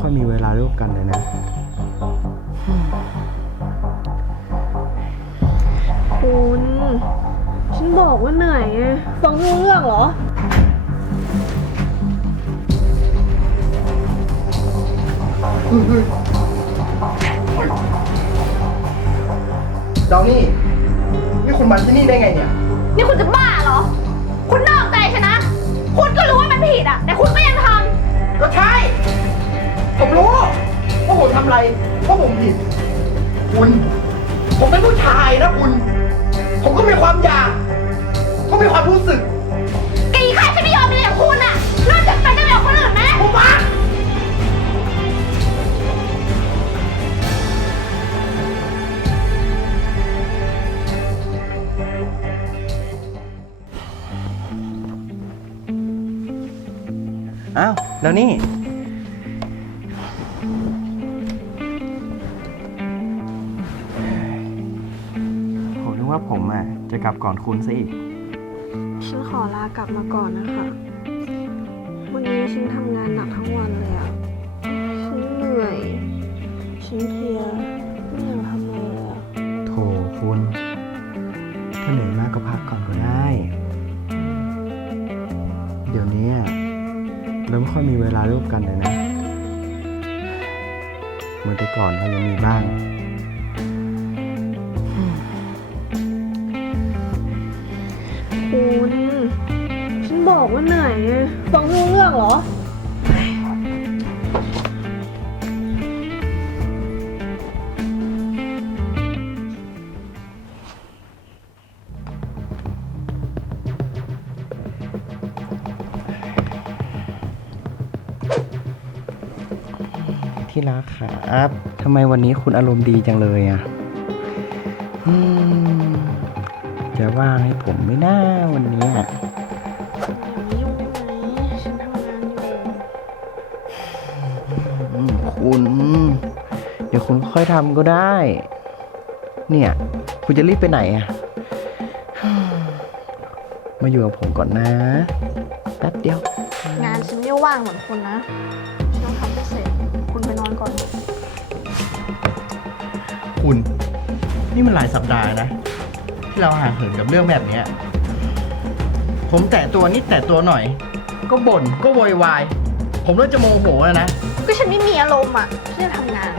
ค่อยมีเวลาร่วมกันเลยนะ คุณ ฉันบอกว่าเหนื่อยไงฟังไม่รู้เรื่องเหรอ ดาวนี่นี่คุณมาที่นี่ได้ไงเนี่ย นี่คุณจะบ้าเหรอ คุณนอกใจฉันนะ คุณก็รู้ว่ามันผิดอะ แต่คุณก็ยังทก็ใช่ ผมรู้ว่าผมทำอะไรว่าผมผิด คุณ ผมเป็นผู้ชายนะคุณ ผมก็มีความอยาก ก็มีความรู้สึกำกี่ข้าฉันไม่ยอมเป็นอย่างคุณอะนอกจากไปจะไปกับคนอื่นไหมผมมาอ้าวแล้วนี่ ว่าผมอะจะกลับก่อนคุณซะอีก ฉันขอลากลับมาก่อนนะคะ วันนี้ฉันทำงานหนักทั้งวันเลยอะฉันเหนื่อย ฉันเพลียไม่อยากทำอะไรเลยอะโถคุณ ถ้าเหนื่อยมากก็พักก่อนก็ได้ เดี๋ยวนี้อะเราไม่ค่อยมีเวลาร่วมกันเลยนะ เหมือนแต่ก่อนเรายังมีบ้าง บอกว่าเหนื่อยไงฟังไม่รู้เรื่องเหรอ ที่รักครับทำไมวันนี้คุณอารมณ์ดีจังเลยอะอืมจะว่างให้ผมไหม่น่าวันนี้อะ คุณ เดี๋ยวคุณค่อยทำก็ได้ เนี่ย คุณจะรีบไปไหนอะมาอยู่กับผมก่อนนะ แป๊บเดียว งานฉันไม่ว่างเหมือนคุณนะ ฉันต้องทำให้เสร็จ คุณไปนอนก่อน คุณ นี่มันหลายสัปดาห์นะ ที่เราห่างเหินกับเรื่องแบบเนี้ย ผมแตะตัวนิดแตะตัวหน่อย ก็บ่นก็โวยวาย ผมเริ่มจะโมโหแล้วนะ ก็ฉันไม่มีอารมณ์อะฉันจะทำงาน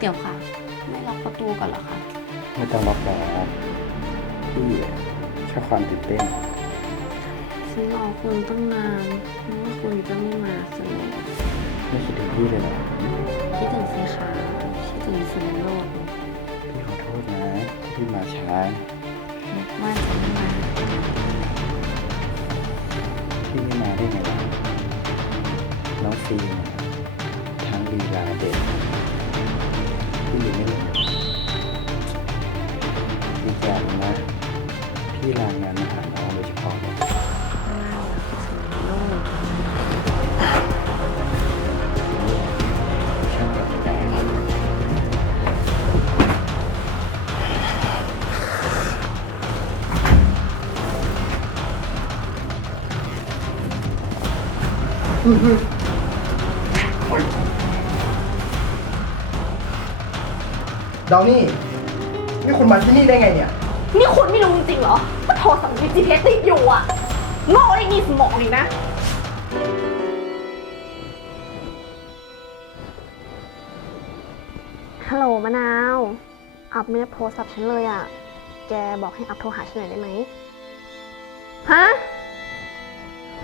เดี๋ยวค่ะ ไม่ล็อกประตูก่อนเหรอคะไม่ต้องล็อกหรอกพี่ชอบความตื่นเต้นฉันรอคุณตั้งนานนึกว่าคุณจะไม่มาสนุกไม่คิดถึงพี่เลยเหรอคิดถึงสิคะคิดถึงสุดโลกพี่ขอโทษนะที่พี่มาช้าว่าจะไม่มาพี่ไม่มาได้ไงวะน้องฟีนอะทั้งลีลาเด็ด งนะพี่ลางงานมาหาน้องโดยเฉพาะเลยช่างแบบแรงดาวนี่นี่คุณมาที่นี่ได้ไงเนี่ย นี่คุณไม่รู้จริงๆเหรอว่าโทรศัพท์มี GPS ติดอยู่อะโง่ได้มีสมองอีกนะ ฮัลโหลมะนาว อัพไม่รับโทรศัพท์ฉันเลยอะแกบอกให้อัพโทรหาฉันหน่อยได้ไหม ฮะ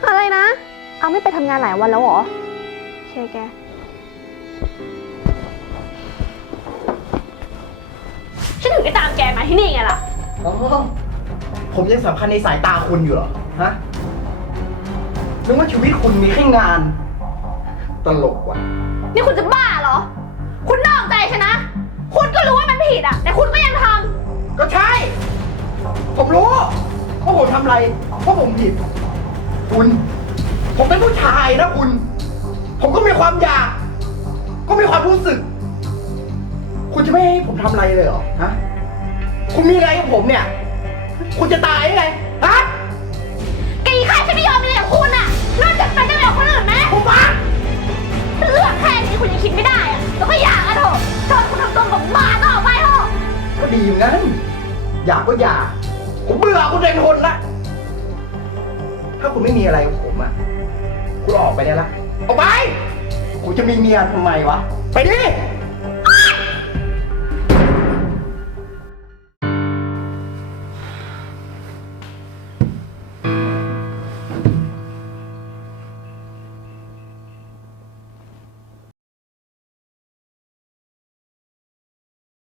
อะไรนะเอาไม่ไปทำงานหลายวันแล้วเหรอโอเคแก ฉันถึงได้ตามแกมาที่นี่ไงล่ะ อ๋อผมยังสำคัญในสายตาคุณอยู่เหรอ ฮะ นึกว่าชีวิตคุณมีแค่งาน ตลกว่ะ นี่คุณจะบ้าเหรอ คุณนอกใจฉันนะ คุณก็รู้ว่ามันผิดอะ แต่คุณก็ยังทก็ใช่ ผมรู้ว่าผมทำอะไรว่าผมผิด คุณ ผมเป็นผู้ชายนะคุณ ผมก็มีความอยาก ก็มีความรู้สึก คุณจะไม่ให้ผมทำอะไรเลยเหรอ ฮะ คุณมีอะไรกับผมเนี่ย คุณจะตายยังไงฮะำแกอีกข้าฉันไม่ยอมเลยกับคุณอะนอกจากไปจะไปกับคนอื่นไหมผมฟังเรื่องแค่นี้คุณยังคิดไม่ได้อะแล้วก็อยากกันเถอะชอบคุณทำตัวแบบหมาต่อไปเถอะก็ดีอยู่งั้น อยากก็อยาก ผมเบื่อคุณเป็นคนละ ถ้าคุณไม่มีอะไรกับผมอะคุณออกไปได้ละ ออกไป คุณจะมีเมียทำไมวะ ไปดิ